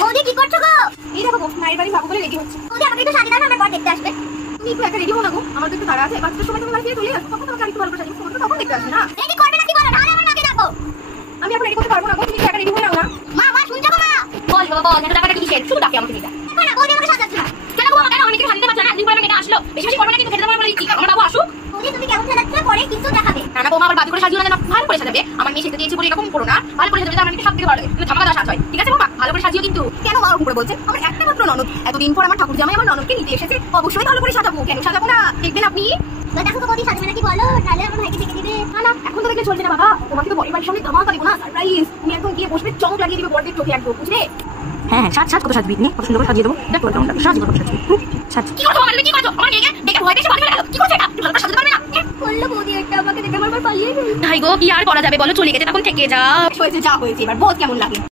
বৌদি কি করছো গো? এই দেখো মায়ের বাড়ি যাবো বলে রেডি হচ্ছে। বৌদি আমাকে একটু সাজিয়ে দাও না, আমার বর দেখতে আসবে। তুমি একটু একটা রেডি হও না গো, আমার তো একটু তাড়া আছে। বাচ্চার সময় তুমি বাড়ি থেকে চলে আসো, তখন তোমাকে আরেকটু ভালো করে সাজিয়ে তোমাকে তখন দেখতে আসবে না। রেডি করবে না কি বলো? নাহলে আমার নাকে দেখো। আমি এখন রেডি করতে পারবো না গো, তুমি একটু একটা রেডি হয়ে নাও না। মা মা শুনছো গো মা? বল বাবা বল, এত টাকাটা কিসের? শুধু ডাকে আমাকে দিদা। দেখো না বৌদি আমাকে সাজাচ্ছে না। কেন গো, কেন অনেকে সাজিয়ে পারছে না? একদিন পরে মেয়েটা আসলো, বেশি বেশি করবে না কিন্তু খেতে দেবো বলে কি? আমার বাবু আসুক। বৌদি তুমি কেমন সাজাচ্ছ পরে কিন্তু দেখাবে। না না বৌমা, আবার বাজে করে সাজিও না, যেন ভালো করে সাজাবে। আমার মেয়ে সেটা দিয়েছে বলে এরকম করো না, ভালো করে সাজাবে, আমার মেয়েকে সব থেকে ভালো লাগে। তুমি ধামাকা দেওয়া সাজ হয়, ঠিক আছে বৌমা? ভালো করে সাজিও কিন্তু। কেন মা ওরকম করে বলছে? আমার একটা মাত্র ননদ, এতদিন পর আমার ঠাকুর জামাই আমার ননদকে নিতে এসেছে, অবশ্যই ভালো করে সাজাবো। কেন সাজাবো না? দেখবেন আপনি। তো দেখো বৌদি সাজাবে নাকি বলো, নাহলে আমার ভাইকে দেখে দিবে। না না, এখন তো দেখলে চলবে না বাবা, তোমাকে তো বড় বাড়ির সামনে ধামাকা দেবো না, সারপ্রাইজ। তুমি একদম গিয়ে বসবে, চমক লাগিয়ে দিবে বড়দের চোখে একদম, বুঝলে? হ্যাঁ হ্যাঁ, সাজ কত সাজবি, কত সুন্দর করে সাজিয়ে দেবো। দেখ তোর কেমন লাগে, সাজ কত সাজবি। সাজ কি করছো আমার? কি করছো আমার মেয়েকে দেখে ভয় পেয়েছে, বাড়ি চলে গেল। কি করছো এটা? তুই ভালো করে সাজাতে পারবে না? করলো বৌদি একটা, আমাকে দেখে আমার পালিয়ে গেল। ভাই গো, কি আর করা যাবে বলো, চলে গেছে তখন থেকে যা হয়েছে, যা হয়েছে, এবার বোধ কেমন লাগে।